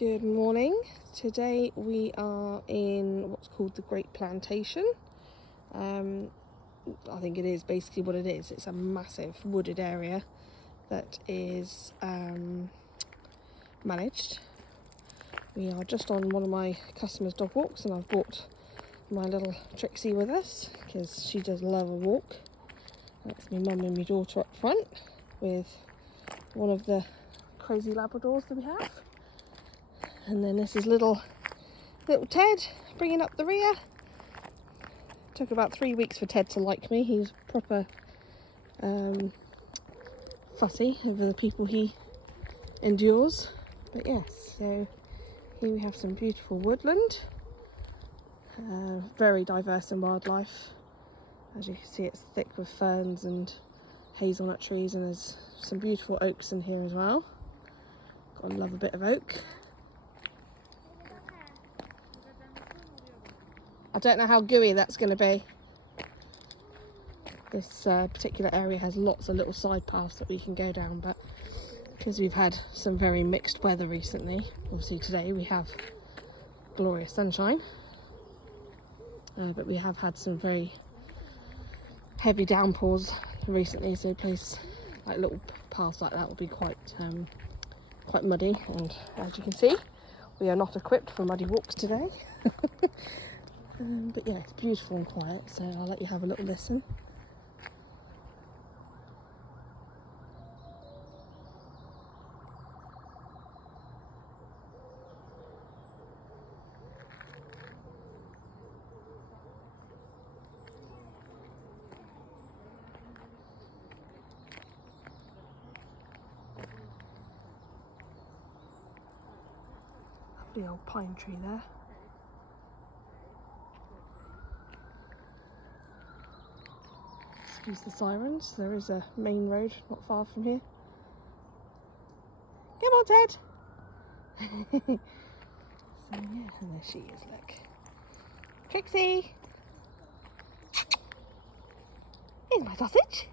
Good morning. Today we are in what's called the Great Plantation. I think it is basically what it is. It's a massive wooded area that is managed. We are just on one of my customers' dog walks, and I've brought my little Trixie with us because she does love a walk. That's my mum and my daughter up front with one of the crazy Labradors that we have. And then this is little Ted bringing up the rear. Took about 3 weeks for Ted to like me. He's proper fussy over the people he endures. But yes, so here we have some beautiful woodland. Very diverse in wildlife. As you can see, it's thick with ferns and hazelnut trees, and there's some beautiful oaks in here as well. Gotta love a bit of oak. I don't know how gooey that's going to be. This particular area has lots of little side paths that we can go down, but because we've had some very mixed weather recently, obviously today we have glorious sunshine, but we have had some very heavy downpours recently, so a place like little paths like that will be quite muddy, and as you can see, we are not equipped for muddy walks today. But yeah, it's beautiful and quiet, so I'll let you have a little listen. Lovely old pine tree there. Excuse the sirens, there is a main road not far from here. Come on, Ted! So yeah, and there she is, look. Trixie! Here's my sausage!